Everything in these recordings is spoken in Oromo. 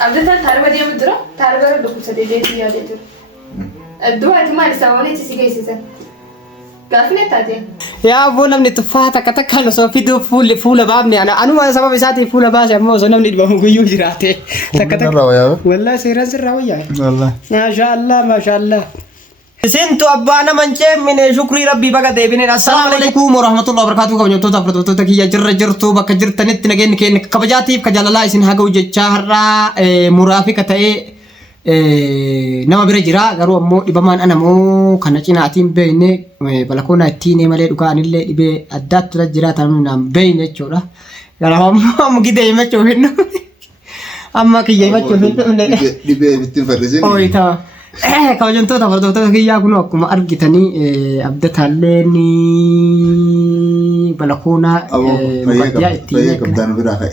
أبدا تعرف دي مدرة تعرف أنا بكون سديدتي يا دكتور الدواء ما لسواني تسيجي سيسا قافلة تاتي يا أبو نمني تفاحة كتكلم سو في دو فول بابني أنا ما سبب ساتي فول باش أمو سو نمني دبهم كيو جراتي تكتك والله سيرز الراوية والله ما شاء الله ما شاء الله سنتو أبانا منشم من شكري ربي بقى ديبين السلام عليكم ورحمة الله وبركاته كم يوم تفرطوا تكيا جرتوا بقى جرت نت نجين كين كبجاتي كجال الله إسن هاجو جتشهرة مرافقة تأي نما برجرا غرو مو إبمان أنا مو كنا عتيم بينه بلكونا تيني مالي دكان اللي إبى أدات رجرا تامنا بينه تشورا غرام مو كده يما تشوفينه أما كي يما تشوفينه دبي بتفرزين أوه تا kalau contoh tak kaya aku nak kumar kita ni update hal ni balakona ya itu kebetulan berapa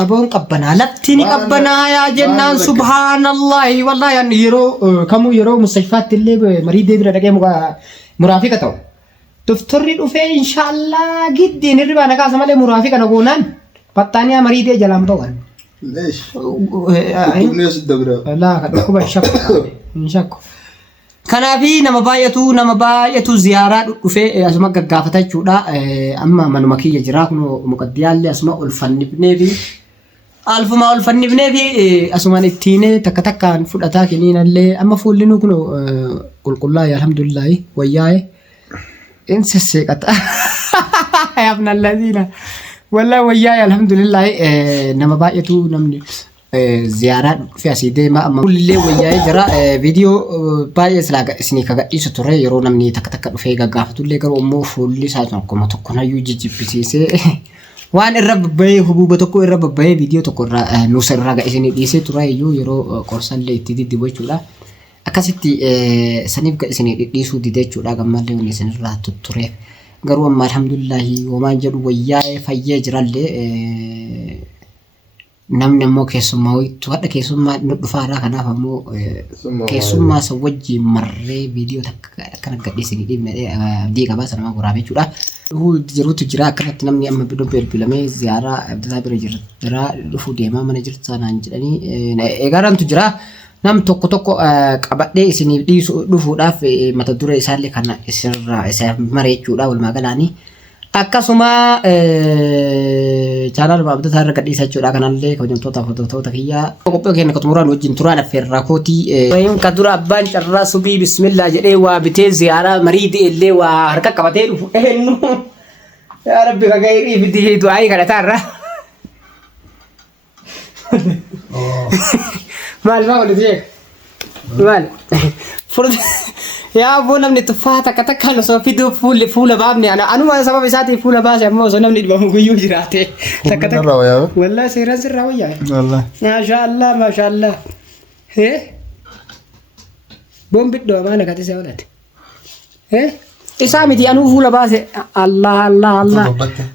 abang kabbana laptini kabbana ya jennan subhanallah wallahi an yero kamu yero mustashfat اللي مريض يبرد كم مرافقة تو تفترض في إن شاء الله جدي نربا نكاس ماله مرافقة نقولن بطانية مريض جلام توان ليش؟ تبني الدبرة لا كده شك شك كان في نما بايتو زيارات وفي اسماء غافتا جودا اما من مكي يجراك مقديال اسماء الفن بنبي الف ما الفن بنبي اسماء التين تكتكان فدتا كنين اللي اما فولنو كنو قل يا الحمد لله وياي انسسكت يا ابن الذين والله وياي الحمد لله نما بايتو نمني زيارات في أسيدة ما أما كل اللي وياي جرا فيديو باي سلاga sini kagak isu turai yoro namni tak في gagaf tulle karo mo fulli sa ton ko to kona yuji jipise wan irab bay hubu to ko irab bay video to ko no serraga sini dise turai yoro korsan le tidi dibo chula akasiti sanib ga sini disu dide chula gamalle ni sini ra tuture garu amma alhamdulillah wa ma jadu wayai fayye jiralle namni ammoo keessummaa waytu hadha keessummaa nu dhufaadha kanaaf ammoo keessummaa isa wajji marree viidiyoo takka akkana gadhiisanii dhibne abdii qabaa sanama guraame jechuudha. Jiruutu jira akkanatti namni amma bidoo bilbilamee ziyaaraa abdataa bira jira dhufuu deemaa mana jirta naan jedhanii eegaarantu jira nam tokko qabadhee isiniif dhiisu dhufuudhaaf mata dure isaallee kana isinirraa isa maree jechuudha walumaa galaanii. akkasuma channel baabdata irra gadhiisa jechuudha kanallee kabajamtoota fotoota kiyyaa qophii keenya kutumuraan wajjin turaan affeerraa kootii wayin kadura abbaan carraa subii bismillah jedhee waa bitee ziyaaraa mariidi illee waa harka qabatee dhufu eenyu yaa rabbi kagayrii fidii du'aa kadhataarra maal maa walitti jeeqa maal furdi يا أبو نمني تفاحة كتكلم سو في دو فول بابني أنا ما سبب ساتي فول باش أمو سو نمني دبهم كيو جراتي تكتك والله سيرز الراوية والله ما شاء الله ما شاء الله هي بوم بدو ما أنا كاتي سوالات هي إسامي دي أنا فول باش الله الله الله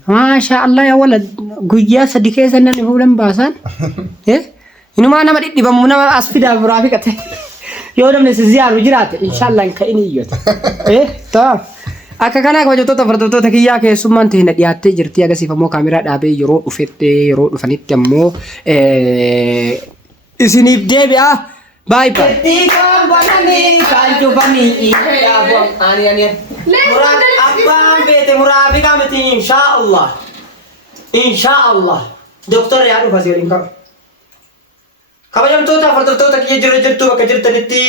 ما شاء الله يا ولد قويا صديقي سنن فولن باسان هي إنه ما أنا ما دي بمونا أسفيدا برافي كاتي yoo namni si ziyaaru jiraate inshallah ka inni iyyota taam akka kana kabajamtoota fardatoota kiyyaa keessummaan ta'e na dhiyaattee jirti agarsiifamoo kaameraa dhaabee yeroo dhufanitti ammoo isiniif deebi'a baay baay kan banani kan jufani yaabo ani murad abbaan beete muraafiqa miti inshallah doktor yaa dhufa seerin qaba kabajamtoota fardatoota kiyya jirtu bakka jirtanitti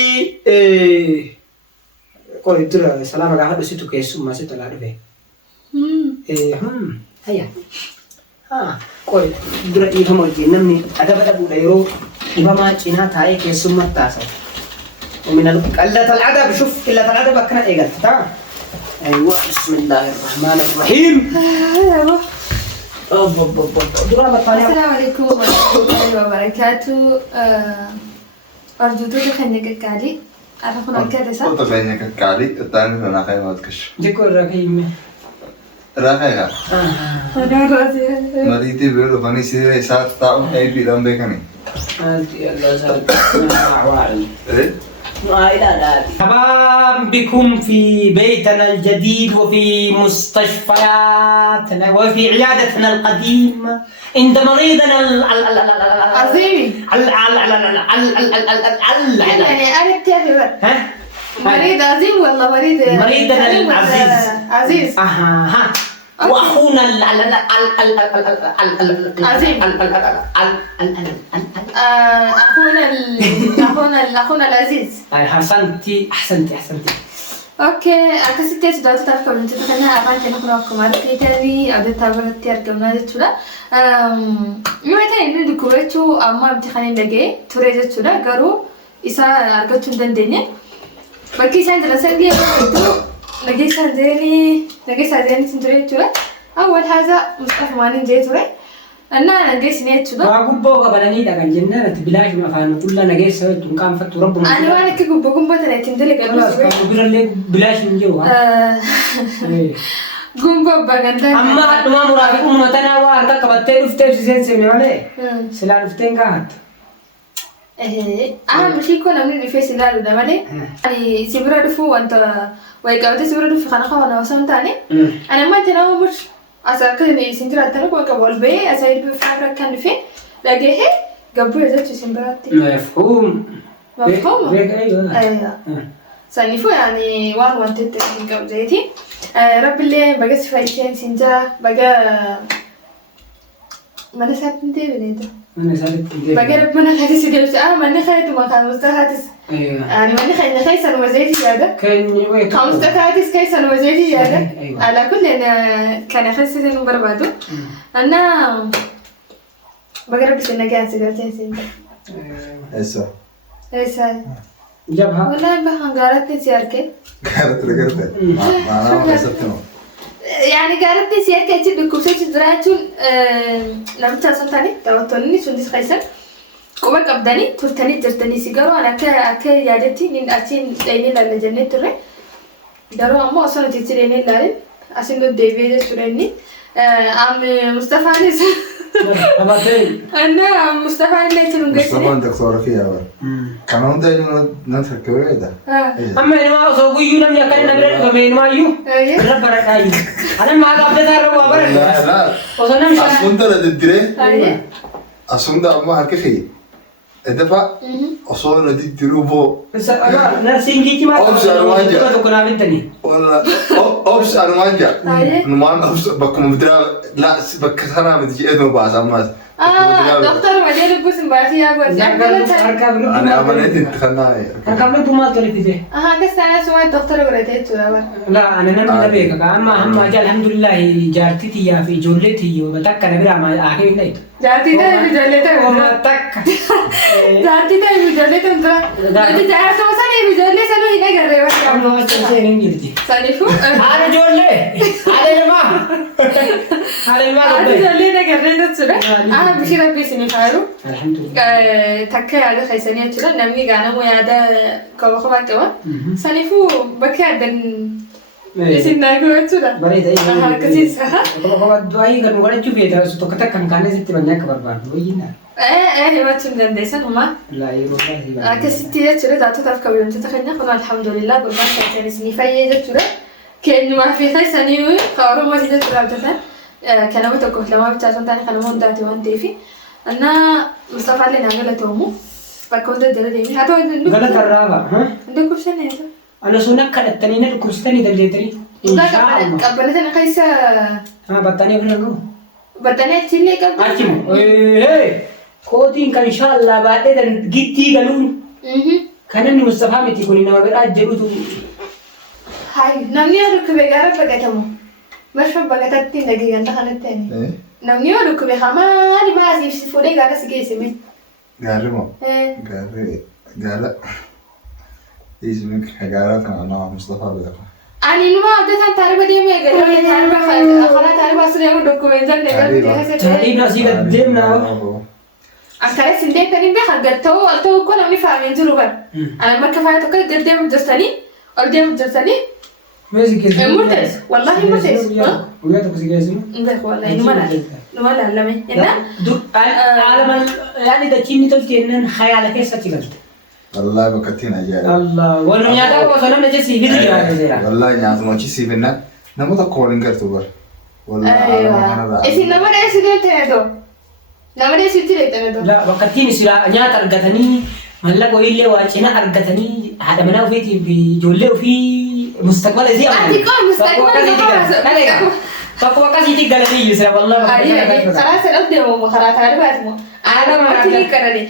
qoy dura salaama gaafa dhusitu keessummaa si tolaa dhufe hayya qoy dura dhiifama wajjin namni adaba dhabuudha yeroo dhiifamaa cinaa taa'ee keessummaa taasisa ومن قلة العدب شوف قلة العدب أكنا إيجاد أيوة بسم الله الرحمن الرحيم السلام عليكم ورحمة الله وبركاته أرجوك خليك كالي أعرفنا كذا صح؟ أنت خليك كالي الثاني أنا خايف أتكش ذكر رقيم راقيها أنا راسي مريتي بيقولوا فني سيرة ساعة تاو أي بيلام بيكني أنت الله سلام عوالي إيه مرحبا بكم في بيتنا الجديد وفي مستشفياتنا وفي عيادتنا القديمة عند مريضنا عظيمي يعني أنا بتعرف مريض عظيم والله مريضنا العزيز عزيز واخونا عظيم اخونا العزيز احسنتي اوكي akasitti sudatu taaf kabajamtoota kana afaan keenya kun akkuma argitanii abdataa biratti argamnaa jechuudha. Yoo ta'e inni dhukkubachuu amma abdii kan hin dhagee ture jechuudha. Garuu isa argachuu hin dandeenye. Bakki isaan jiran sadii hedduu nageessaan jiranii ture jechuudha. Awwal haza Mustafa Maanin jee ture. Annaa nageessine jechuudha. Waa gubboo qabananii dhagan jennaan ati bilaashuma afaan qullaa nageessa jettuun qaanfattu rabbuma. Ani waan akka gubboo tana ittiin dalagan birallee bilaash hin jiru. Gumboo bagandaan. Amma dhumaa muraafi uummatanaa waa harka qabattee dhuftee ibsiseen seene malee silaa dhufteen gaafatta. Mishii koo namni dhufee si ilaaluudha malee. Ani si bira dhufuu wanta wayii qabatee si bira dhufu kana qaban osoo hin taane. Ani amma itti nama bulchu. Asarkan isin jiraatan koo akka wal bahee asii dhufee faabira kan dhufee dhagahee gabbuu irratti isin biraatti. Mafhuum. Saniifuu yaani waan wanti itti hin qabu jeeti. Rabbillee baga si fayyiseen sinjaa baga mana isaatti hin deebineetu. Baga mana isaatti si deebisa. Manni kaayitu maqaan Mustafaatis. Ani manni kaayina keessanuma zeetii yaada. Kan Mustafaatis keessanuma zeetii yaada. Alaa kulleen kana keessatti nu barbaadu. Annaa baga rabbi si nagaan si galcheen sinjaa. Eessa? Jabha. Wallahi bahan gaaratti si arge. Gaaratti garte. Maanaa keessatti noo. Yani gaaratti si arge achi dhukkubsachi jiraachuun namicha osoo hin taane daawwattoonni sunis keessan quba qabdanii turtanii jirtanii si garuu akka yaadatti achiin dhayinee ilaalla jennee turre. Garuu ammoo osoo nuti itti dhayinee ilaalin asin nu deebi'ee jechuudha inni. Mustafaanis. Anna Mustafaan illee itti nu geessine. Mustafaan doktora kiyyaa kana hunda inni natti rakkabeedha. Amma ilmaa osoo guyyuu namni akka inni bira dhufame ilmaayyuu irra baradhaayyuu. Ana maal abdataa irra waa baradha. Osoo namni as hunda na diddiree as hunda amma harka kiyya. Edafa osoo na diddiruu boo. Narsiingii cimaa tokko naaf hintanii. Obs Armanja. Numaan obs bakkuma bidiraa bakka sanaa miti jedhee baasa ammaas. Doktor Malee Lubbus hin baasii yaa gooti. Ani amaneetti itti kannaa. Harkaaf lubbumaas galifite. Akkas taanaa suma doktora godhatee jechuudha bara. Laa ani namni na beeka amma alhamdulillahi jaartii tiyyaa fi ijoollee tiyyoo takka na biraa haakee hin dhayitu. Jaartii ta'e fi ijoollee ta'e takka. Jaartii ta'e fi ijoollee ta'e dura. Jaartuma sanii fi ijoollee sanuu hin agarree bakka. Amma seenee hin jirti. Saniifuu. Haala ijoollee. Haala ilmaa. Haala ilmaa Haala ijoollee hin agarree jechuudha. Bishii rabbii isiniif haaru. Takka yaada keessanii jechuudha. Namni gaanamu yaada kophaa qaba. Saniifuu bakka yaadan isin naagu jechuudha. Bareeda. Akkasiisa. Kophaa du'aayii kan godhachuu feeta tokko takka kan kaanee sitti banyaa akka barbaadu wayyinaa. Himachuu hin dandeessan humaa. Akkasitti jechuudha taatotaaf kabajamtoota keenya kun alhamdulillah gurbaan keessan isinii fayyee jechuudha. Keenyumaa fi keessanii Oromoo jechuudha abdataan. Kanama tokko lama bicha osoo hin taane kanama hundaati waan ta'eef. Annaa Mustafaallee naa galatoomu bakka hunda jala deemee haa ta'u galata irraa dhukkubsannee. Ana sun akka dhattanii na dhukkubsitanii dandeettanii. Qabbana sana keessa. Battanii ofirra gahu. Battanii achillee qabdu. Achimu. Kootiin kan inshaallah baadhee gittii galuun. Kan inni Mustafaa miti kun nama biraa jedhutu. Namni yoo dhukkubee gaara baqatamu. Marfa baqatatti dhageeganta kanatti ta'e. Namni yoo dhukkube hamaani maasiif si fuudhee gaara si geessime. Gaarri moo? Gaara. Ismi gaara kana nama Mustafaa beeka. Ani numa abdataan taarifa deemee galee taarifa taarifa asirraa dhukkubee jennee galtee. Taarifa asii gad deemnaa. Akkana sin deemtanii beekaa gatta'uu al ta'uu koo namni faamee jiru bara. Ani bakka faaya tokko gad deemu jirtanii ol deemu jirtanii. Murteessu wallahi murteessu. Guyyaa tokko si geessinu. Wallahi numa laalame. Haala yaani dachiin ni tolti jennaan hayaala keessatti galte. والله بكتين أجاي الله ولو نياتا وصلنا نجسي في دجاج زيرا والله نعم ما شيء سيفنا نموت كولين كرتوبر والله أيوة إيش نمر إيش تنتهي نمر إيش تنتهي لا وقتين سلا نياتا أرجعتني ملا قويلة وأشينا أرجعتني هذا منا وفي بجولة وفي مستقبل زي أنتي كم مستقبل تقوى كذي تقدرني يسرا والله أيوة خلاص أقدم وخلاص تعرف مو أنا ما تيجي كردي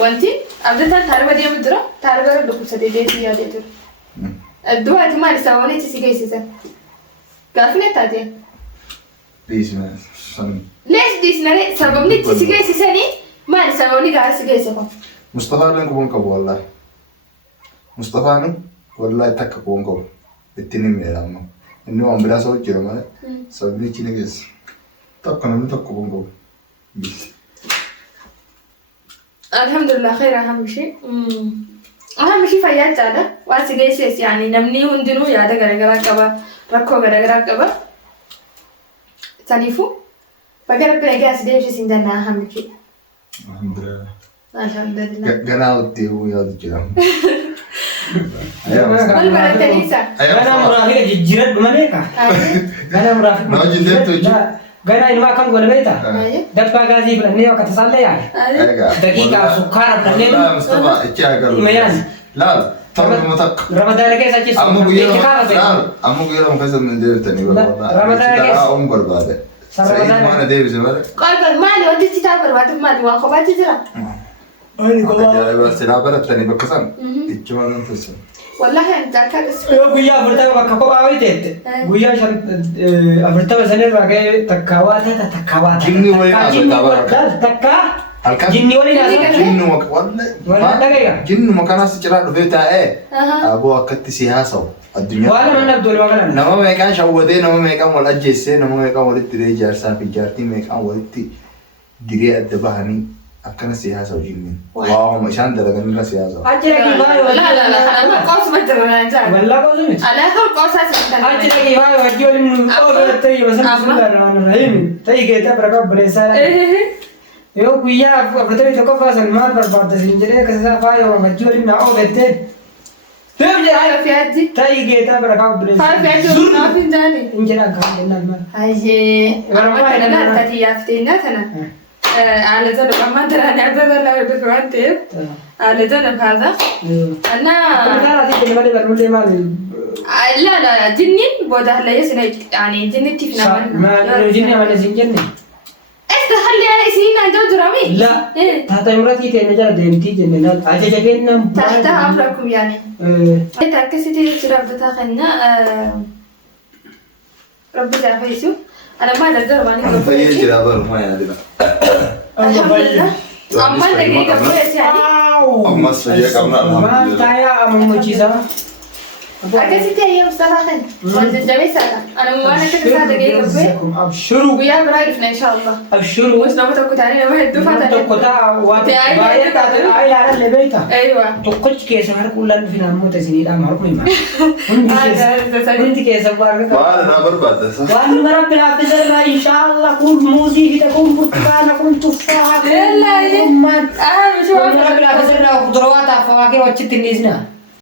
وانتي أبدا تعرف دي مدرة تعرف لو كنت تدي يا دكتور الدواء تما لسواني تسيجي سيسا كافنة تادي ليش ما ليش ديس نري سببني تسيجي سيساني ما لسواني قاعد سيجي سيسا مصطفى لين كبون كبو والله مصطفى نو والله تك كبون كبو التنين ميلامو إنه عم بلا صوت كده ما سببني كذي جس تك أنا تك كبون كبو الحمد لله خير أهم شيء فيات هذا واسيجي سيس يعني نمني وندنو يا ده غرغرا كبا ركو غرغرا كبا تانيفو فكرة بنجاس ديش سندنا أهم شيء الحمد لله الحمد لله قناوتي هو يا دكتور والبلد تنيسا أنا مرافق جيرت بمنيكا أنا مرافق ما جدت توجه غنا إنما كم قول بيتا دبا غازي بلني وقت صلى يعني دقيقة سكر بلني لا مصطفى إيش لا ترى متك رمضان كيس أجلس أمو بيجي لا أمو بيجي لهم كذا من دير تاني رمضان كيس أم برباد سعيد ما أنا دير زمان قال مالي ودي تتابر واتف مالي وانخبات تجرا أنا كلا بس لا برد تاني بكسان إيش تسمع والله أنت كذا ويا أفرتها وكاكو عاويت ويا شن أفرتها سنة بعدين تكاوات جني وين أفرتها تكا جني وين جني والله جني مكان سجرا رفيتا أبو أكتر سياسة الدنيا وأنا من أبدول وأنا نما مكان شوودي نما مكان ولا جيسة نما مكان ولا تري جارسا في جارتي مكان ولا دري الدبهاني أكن سياسة وجني واو مشان درجة سياسة أجلك لا أنا قاس بترنا أنت والله قاسمت أنا هل قاس أسمع أجلك يا وجول أول تيجي بس بسم الله الرحمن الرحيم تيجي كده بركة بريسا يو ويا أفرتها تكفى سلمان برباد سنجري كذا فايو وجول إنه أول تيجي أيوة في عدي تيجي كده بركة بريسا هاي في عدي ما في جاني إنجرا كان جنان هاي أنا تاتي يافتينا أنا على ذنب ما ترى أنا أبدا لا بفرنت على ذنب هذا أنا لا جنين بوده لا يسنا يعني جنين تفنا ما جنين ولا زنجني إيش تخلي على سنين عند درامي لا تحت مراتي تنجر دمتي جنين أجا جنين تحت أمركم يعني إنت كسيتي ترى بتاخنا ربي يعافيسو أنا ما أقدر وأنا أنا فيجي جرابر ما يادنا الحمد لله أما دقيقة بس يعني أما سجى كمنا الحمد ما لله تايا أمم مجيزة أكسيتي هي مستراحة وأنت جميع ساعة أنا مو أنا كده ساعة دقيقة بس أبشروا ويا برايفنا إن شاء الله أبشروا وش نبغى تقول تعالي نبغى الدفعة تقطع وبايع تعالي على اللي أيوة تقولش كيس هر كلنا في نامو تسنيد أم هرب ميما كنت كيس بارك ما أنا برباد وأنا مرة بلا بزر إن شاء الله كون موزي تكون برتقال كون تفاح لا كون أهم شو مرة بلا بزر خضروات فواكه وشتى نيزنا